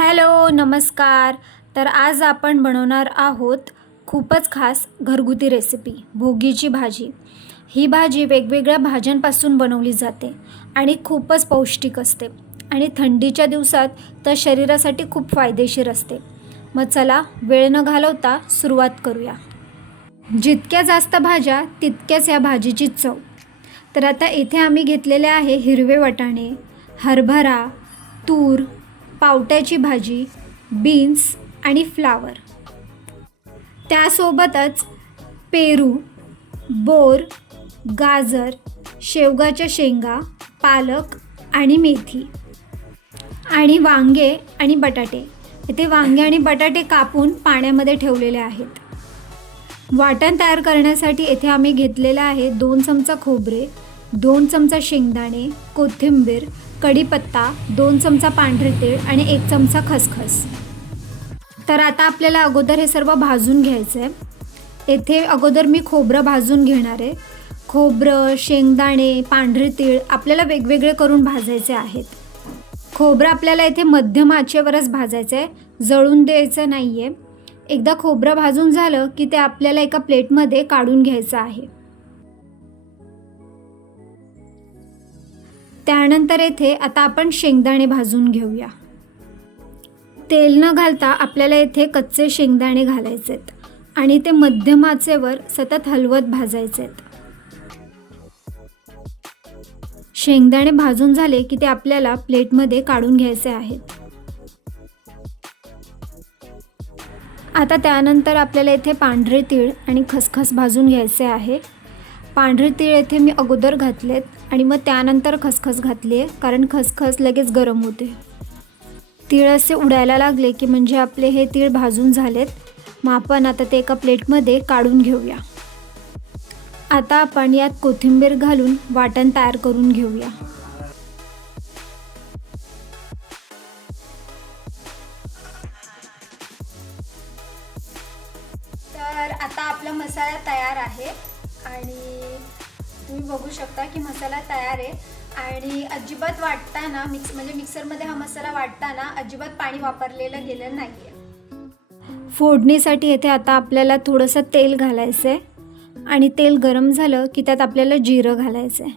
Hello नमस्कार. तर आज आपण बनवणार आहोत खूपच खास घरगुती रेसिपी भोगीची भाजी. ही भाजी वेगवेगळ्या भाज्यांपासून बनवली जाते आणि खूपच पौष्टिक असते आणि थंडीच्या दिवसात तर शरीरासाठी खूप फायदेशीर असते. मग चला वेळ न घालवता सुरुवात करूया. जितक्या जास्त भाज्या तितक्याच या भाजीची चव. तर आता इथे आम्ही घेतलेले आहे हिरवे वाटाणे, हरभरा, तूर, पावट्याची भाजी, बीन्स आणि फ्लावर. त्यासोबतच पेरू, बोर, गाजर, शेवगाच्या शेंगा, पालक आणि मेथी आणि वांगे आणि बटाटे. इथे वांगे आणि बटाटे कापून पाण्यामध्ये ठेवलेले आहेत. वाटण तयार करण्यासाठी येथे आम्ही घेतलेलं आहे 2 चमचा खोबरे, 2 चमचा शेंगदाणे, कोथिंबीर, कढीपत्ता, 2 चमचा पांढरे तीळ आणि 1 चमचा खसखस. तर आता आपल्याला अगोदर हे सर्व भाजून घ्यायचं आहे. येथे अगोदर मी खोबरं भाजून घेणार आहे. खोबरं, शेंगदाणे, पांढरे तीळ आपल्याला वेगवेगळे करून भाजायचे आहेत. खोबरं आपल्याला इथे मध्यम आचेवरच भाजायचं आहे, जळून द्यायचं नाही आहे. एकदा खोबरं भाजून झालं की ते आपल्याला एका प्लेटमध्ये काढून घ्यायचं आहे. त्यानंतर येथे आता आपण शेंगदाणे भाजून घेऊया. तेल न घालता आपल्याला येथे कच्चे शेंगदाणे घालायचे आहेत आणि ते मध्यम आचेवर सतत हलवत भाजायचे आहेत. शेंगदाणे भाजून झाले की ते आपल्याला प्लेटमध्ये काढून घ्यायचे आहेत. आता त्यानंतर आपल्याला इथे पांढरे तीळ आणि खसखस भाजून घ्यायचे आहे. पांढरे तीळ येथे मी अगोदर घातलेत आणि मग त्यानंतर खसखस घातली आहे, कारण खसखस लगेच गरम होते. तीळ असे उडायला लागले की म्हणजे आपले हे तीळ भाजून झालेत. मग आपण आता ते एका प्लेटमध्ये काढून घेऊया. आता आपण यात कोथिंबीर घालून वाटण तयार करून घेऊया. तर आता आपला मसाला तयार आहे आणि तुम्ही बघू शकता की मसाला तयार आहे आणि अजिबात वाटताना मिक्सरमध्ये हा मसाला वाटताना अजिबात पाणी वापरलेलं गेलं नाही आहे. फोडणीसाठी येथे आता आपल्याला थोडंसं तेल घालायचं आहे आणि तेल गरम झालं की त्यात आपल्याला जिरं घालायचं आहे.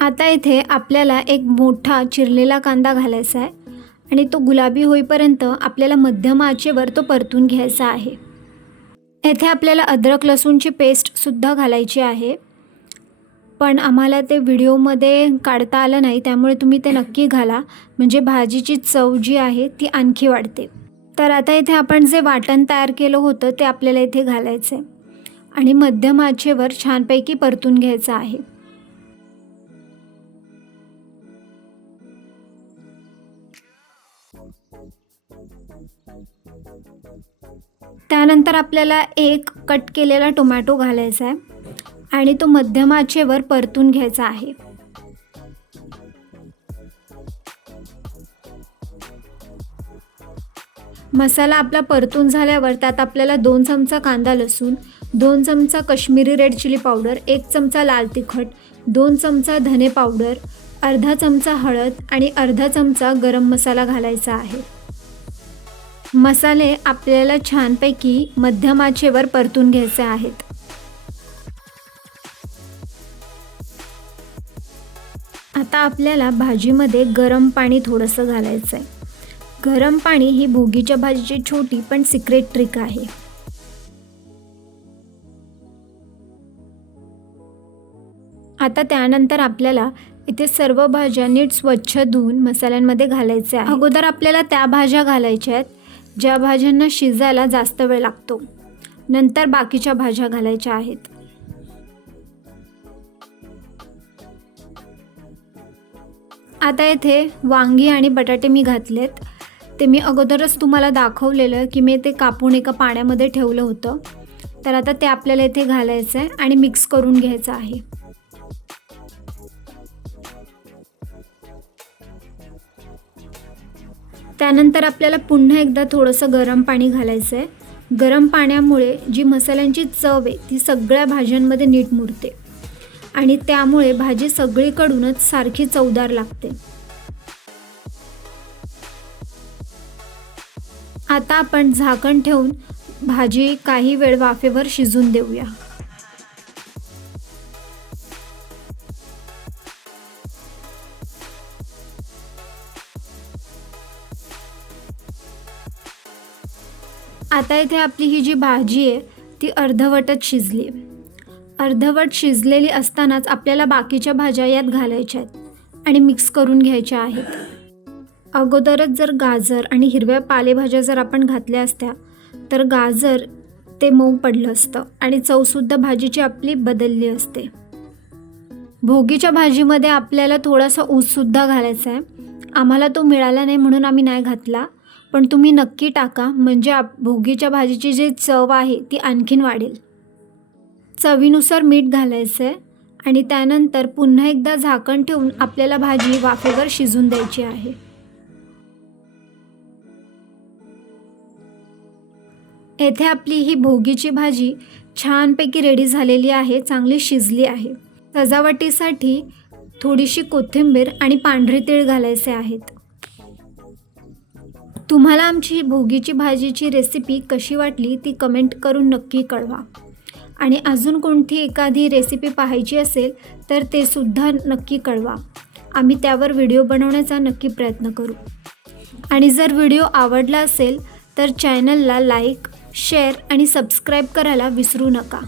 आता इथे आपल्याला एक मोठा चिरलेला कांदा घालायचा आहे आणि तो गुलाबी होईपर्यंत आपल्याला मध्यम आचेवर तो परतून घ्यायचा आहे. येथे आपल्याला अद्रक लसूणची पेस्टसुद्धा घालायची आहे, पण आम्हाला ते व्हिडिओमध्ये काढता आलं नाही, त्यामुळे तुम्ही ते नक्की घाला, म्हणजे भाजीची चव जी आहे ती आणखी वाढते. तर आता इथे आपण जे वाटण तयार केलं होतं ते आपल्याला इथे घालायचं आहे आणि मध्यम आचेवर छानपैकी परतून घ्यायचं आहे. त्यानंतर आपल्याला एक कट केलेला टोमॅटो घालायचा आहे आणि तो मध्यम आचेवर परतून घ्यायचा आहे. मसाला आपला परतून झाल्यावर त्यात आपल्याला 2 चमचा कांदा लसूण, 2 चमचा काश्मीरी रेड चिली पावडर, 1 चमचा लाल तिखट, 2 चमचा धने पावडर, अर्धा चमचा हळद आणि अर्धा चमचा गरम मसाला घालायचा आहे. मसाले आपल्याला छानपैकी मध्यम आचेवर परतून घ्यायचे आहेत. आता आपल्याला भाजीमध्ये गरम पाणी थोडंसं घालायचं आहे. गरम पाणी ही भोगीच्या भाजीची छोटी पण सिक्रेट ट्रिक आहे. आता त्यानंतर आपल्याला इथे सर्व भाज्या नीट स्वच्छ धुवून मसाल्यांमध्ये घालायचे आहे. अगोदर आपल्याला त्या भाज्या घालायच्या आहेत ज्या भाज्यांना शिजायला जास्त वेळ लागतो, नंतर बाकीच्या भाज्या घालायच्या आहेत. आता येथे वांगी आणि बटाटे मी घातलेत. ते मी अगोदरच तुम्हाला दाखवलेलं की मी ते कापून एका पाण्यामध्ये ठेवलं होतं. तर आता ते आपल्याला इथे घालायचं आहे आणि मिक्स करून घ्यायचं आहे. त्यानंतर आपल्याला पुन्हा एकदा थोडंसं गरम पाणी घालायचं आहे. गरम पाण्यामुळे जी मसाल्यांची चव आहे ती सगळ्या भाज्यांमध्ये नीट मुरते आणि त्यामुळे भाजी सगळीकडूनच सारखी चवदार लागते. आता आपण झाकण ठेवून भाजी काही वेळ वाफेवर शिजून देऊया. आता इथे आपली ही जी भाजी आहे ती अर्धवटच शिजली. अर्धवट शिजलेली असतानाच आपल्याला बाकीच्या भाज्या यात घालायच्या आहेत आणि मिक्स करून घ्यायच्या आहेत. अगोदरच जर गाजर आणि हिरव्या पालेभाज्या जर आपण घातल्या असत्या तर गाजर ते मऊ पडलं असतं आणि चवसुद्धा भाजीची आपली बदलली असते. भोगीच्या भाजीमध्ये आपल्याला थोडासा ऊससुद्धा घालायचा आहे. आम्हाला तो मिळाला नाही म्हणून आम्ही नाही घातला, पण तुम्ही नक्की टाका, म्हणजे भोगीच्या भाजीची जी चव आहे ती आणखीन वाढेल. चवीनुसार मीठ घालायचं आहे आणि त्यानंतर पुन्हा एकदा झाकण ठेवून आपल्याला भाजी वाफेवर शिजून द्यायची आहे. येथे आपली ही भोगीची भाजी छानपैकी रेडी झालेली आहे, चांगली शिजली आहे. सजावटीसाठी थोडीशी कोथिंबीर आणि पांढरे तीळ घालायचे आहेत. तुम्हाला आमची भोगीची भाजीची रेसिपी कशी वाटली ती कमेंट करून नक्की कळवा. आणि अजून कोणती एखादी रेसिपी पाहायची असेल तर ते सुद्धा नक्की कळवा. आम्ही त्यावर व्हिडिओ बनवण्याचा नक्की प्रयत्न करू. आणि जर व्हिडिओ आवडला असेल तर चॅनलला लाईक, शेअर आणि सबस्क्राईब करायला विसरू नका.